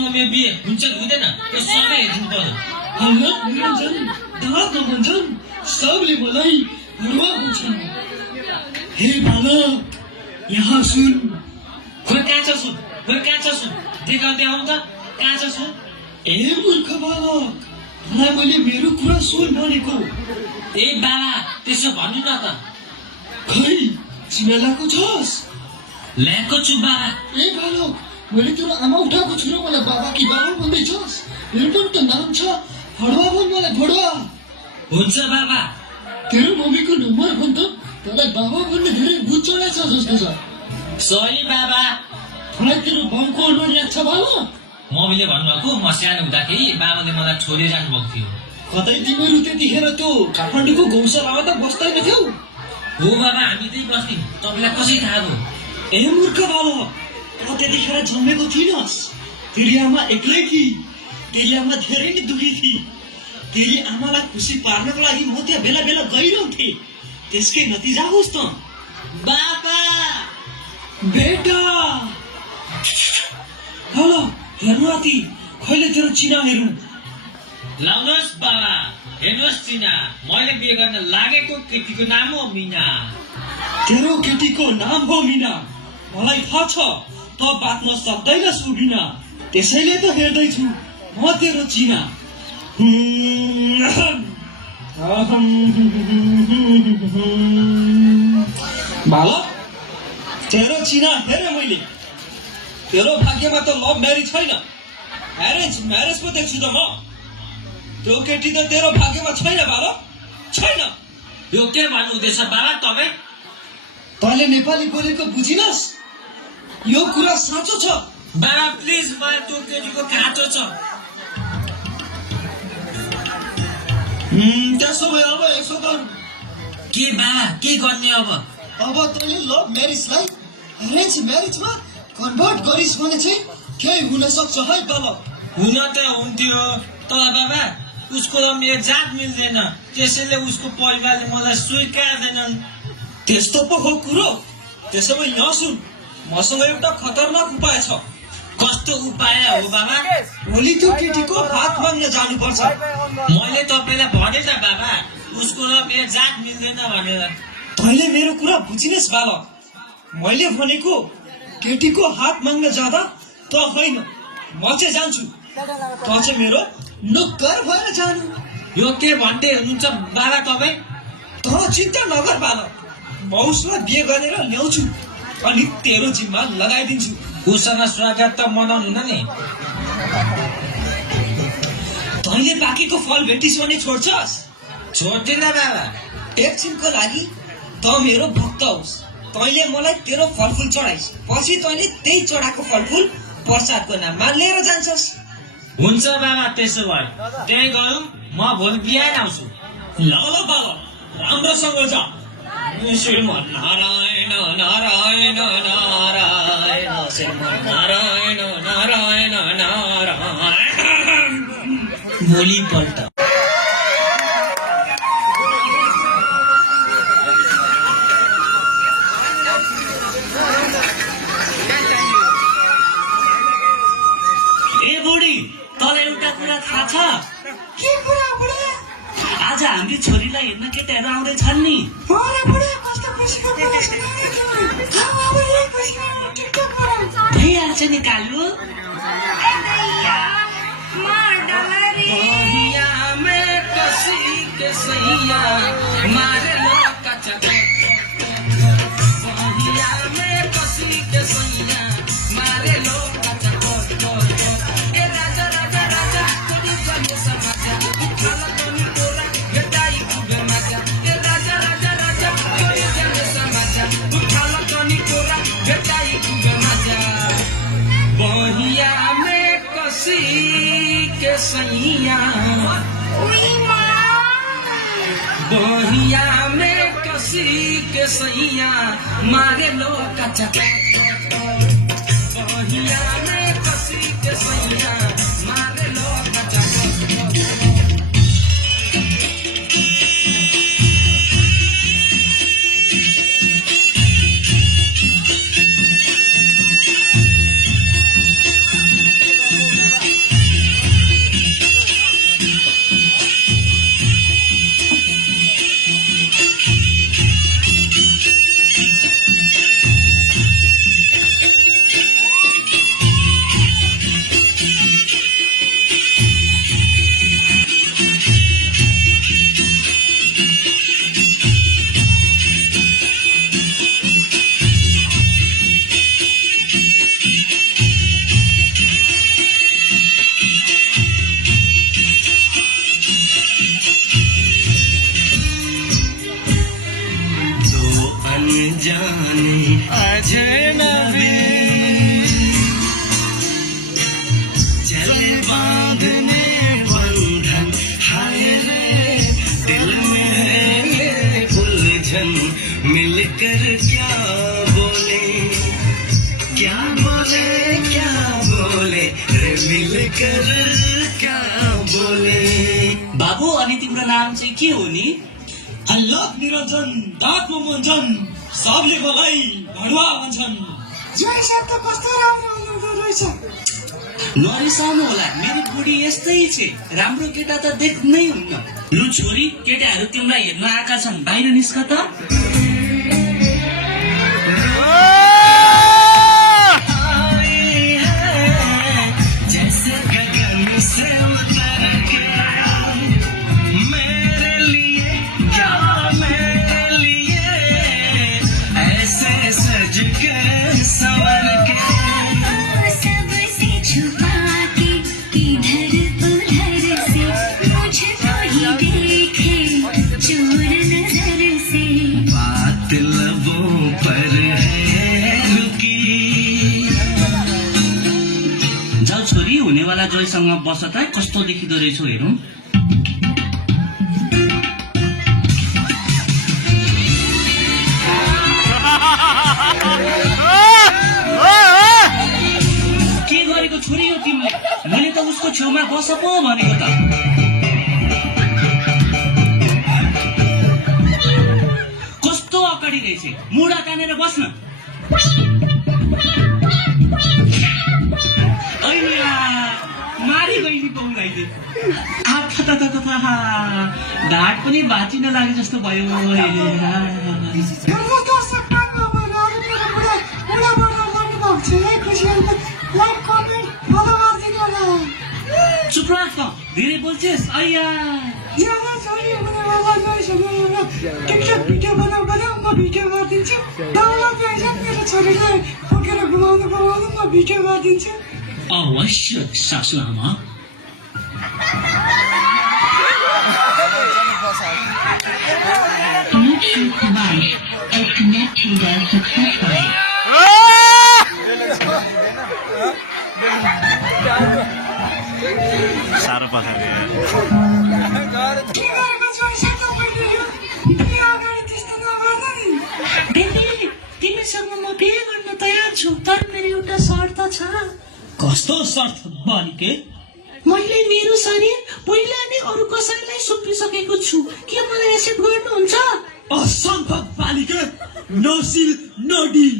मसँग मेरो बिहे हुन्छ कि हुँदैन त्यो सबै हेर्नु पर्यो। हल्ला निरञ्जन दाँत नभन्छन् सबले मलाई हरुवा भन्छन्। हे बालक यहाँ सुन। खोइ कहाँ छ सुन, खोइ कहाँ छ सुन, देखाउँदै आउनु त कहाँ छ सुन। ए मूर्ख बालक तँलाई मैले मेरो कुरा सुन भनेको। ए बाबा त्यसो भन्नु न त। खै चिना ल्याएको छस्? ल्याएको छु बाबा। ए बालक मैले तेरो आमा उठाएको छु र मलाई बाबा कि बाबा भन्दैछस्? मेरो पनि त नाम छ फडुवा भन् मलाई फडुवा। हुन्छ बाबा। तेरो मम्मीको नम्बर भन् त तँलाई बाबा भन्ने धेरै भूत चढाएको छ जस्तो छ। सही बाबा। तँलाई तेरो बाउको अनुहार याद छ बालक? मम्मीले भन्नुभएको म सानो हुँदाखेरि बाबाले मलाई छोडिराख्नु भएको थियो। कतै तिमीहरू त्यतिखेर त्यो काठमाडौँको गौशालामा त बस्दैनथ्यौ? हो बाबा हामी त्यही बस्थ्यौँ, तपाईँलाई कसरी थाहा भयो? ए मूर्ख बालक त त्यतिखेर जन्मेको थिइनस्। तेरी आमा एक्लै थिई, तेरी आमा धेरै नै दुखी थिई। तेरी आमालाई खुसी पार्नको लागि म त्यहाँ बेला बेला गइरहन्थे। त्यसकै नतिजा होस् त। बाबा बेटा हेलो हेर्नु अति खैले तेरो चिना हेरौँ। लाउनुहोस् बाबा, हेर्नुहोस् चिना, मैले बिहे गर्न लागेको केटीको नाम हो मिना। तेरो केटीको नाम हो मिना। मलाई थाहा छ त बाँच्न सक्दैनस् बिना, त्यसैले त हेर्दैछु म तेरो चिना। बालक तेरो चिना हेरे मैले। तेरो भाग्यमा त लभ म्यारेज छैन, एरेन्ज म्यारेज पो देख्छु त म। त्यो केटी त तेरो भाग्यमा छैन बालक, छैन। यो के भन्नुहुँदैछ बाबा तपाईँ? तैँले नेपाली बोलेको बुझिनस्? यो कुरा साँचो छ। बाबा प्लिज मलाई त्यो केटीको खाँचो छ। त्यसो भए अब यसो गर। के बाबा के गर्ने अब? अब तैँले लभ म्यारेजलाई एरेन्ज म्यारेजमा कन्भर्ट गरिस् भने चाहिँ केही हुन सक्छ है बालक। हुन त हुन्थ्यो तर बाबा उसको र मेरो जात मिल्दैन, त्यसैले उसको परिवारले मलाई स्वीकार्दैनन्। त्यस्तो पो हो कुरो। त्यसो भए यहाँ सुन, मसँग एउटा खतरनाक उपाय छ। कस्तो उपाय हो बाबा? भोलि त्यो केटीको हात माग्न जानुपर्छ। मैले तपाईँलाई भने त बाबा उसको र मेरो जात मिल्दैन भनेर। तैँले मेरो कुरा बुझिनस् बालक। मैले भनेको केटीको हात माग्न जाँदा त होइन, म चाहिँ जान्छु। त चाहिँ मेरो नोकर भएर जानु। यो के भन्दै हुनुहुन्छ बाबा तपाईँ? त चिन्ता नगर बालक, म उसलाई बिहे गरेर ल्याउँछु अनि तेरो जिम्मा लगाइदिन्छु। उसँग स्वागत त मनाउनु नि। तैँले बाँकीको फल भेटिस् भने छोड्छस्? छोड्दिन बाबा। एकछिनको लागि त मेरो भक्त होस्। तैँले मलाई तेरो फलफुल चढाइस्, पछि तैँले त्यही चढाएको फलफुल प्रसादको नाममा लिएर जान्छस्। हुन्छ बाबा, त्यसो भए त्यही गरौँ। म भोलि बिहान आउँछु। ल ल बालक राम्रोसँग जा। श्रीमन नारायण नारायण नारायण श्रीमन नारायण नारायण नारायण। भोलिपल्ट थाहा छ के कुरा बुढा? आज हामी छोरीलाई हेर्न केटाहरू आउँदैछन् नि। भइहाल्छ नि कालु। बहिया में कसी के सैया मारे लो कच्चा। बहिया में कसी के सैया मारे लो कच्चा। मिलकर क्या बोले। बाबु अनि तिम्रो नाम चाहिँ के हो नि? अल्लाह निरञ्जन दाँत मोहन सबले मलाई भडुवा भन्छन्। जोइ शब्द कस्तो राम्रो हुँदो रहेछ। नरिसाउनु होला, मेरो बुढी यस्तै छे, राम्रो केटा त देख्नै हुन्न। लु छोरी, केटाहरू तिमीलाई हेर्न आएका छन्, बाहिर निस्क त। जाऊ छोरी, हुनेवाला जोइसँग बस त, कस्तो देखिँदो रहेछौ हेरौँ। के गरेको छोरी हो तिमीले? मैले त उसको छेउमा बस पो भनेको त। कस्तो अगाडि रहेछ, मुढा तानेर बस्न। मारी गइनी पौराइदिए। ढाड पनि भाँचिन लागे जस्तो भयो। चुप राख, धेरै बोल्छेस्। अय्या टिकटक भिडियो बनाऊ म भिडियो गरिदिन्छु। डाउनलोड गरेर मेरो छोरीलाई बोकेर घुमाउनु म भिडियो गरिदिन्छु। अवश्य सासुआमा। Bluetooth device is connected successfully. साह्रो पखाले के गरेको जोइ शब्द मैले यो बिहे अगाडि त्यस्तो नगर्नु नि। बेबी, तिमीसँग म बिहे गर्न तयार छु, तर मेरो एउटा शर्त छ। कस्तो शर्त बालिके? मैले मेरो शरीर पहिला नै अरू कसैलाई सुम्पिसकेको छु, के मलाई एक्सेप्ट गर्नुहुन्छ? असम्भव बालिके, नो सिल नो डिल।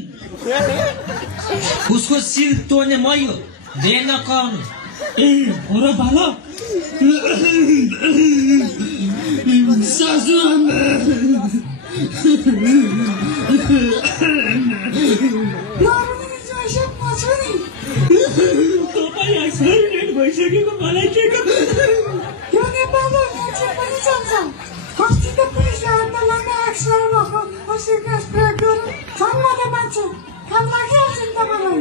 उसको सिर तोड्ने मै हो, दे नकाउनु। ए हो र बालक? सासुआमा तपाईँ एक्सिडेन्ट भइसकेको मलाई के यो नेपालमा मान्छे पनि चल्छ। अस्ति त पुलिसले आन्दोलनमा एक्सिडेन्ट भएको असिग्नेस प्रयोग गर्यो। जन्मले मान्छे काम लागिहाल्छ नि तपाईँलाई।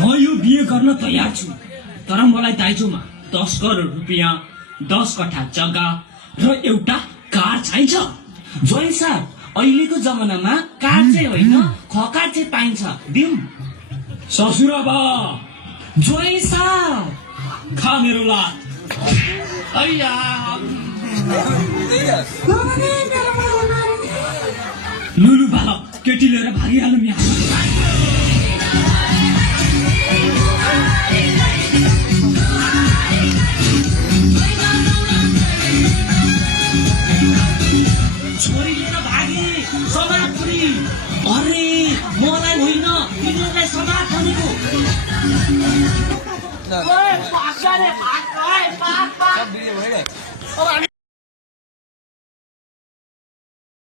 म यो बिहे गर्न तयार छु, तर मलाई दाइजोमा 10 करोड रुपियाँ, 10 कट्ठा जग्गा र एउटा कार चाहिन्छ। जोइन साहब, अहिलेको जमानामा कार चाहिँ होइन, खकार चाहिँ पाइन्छ, दिउँ। ससुराबा जोइन साहब, खा मेरो लात। अय्या लुलु बालक, केटी लिएर भागिहालौँ यहाँ। छोरी लिएर भागे, समाज पनि। अरे मलाई होइन, तिनीहरूलाई समाज भनेको।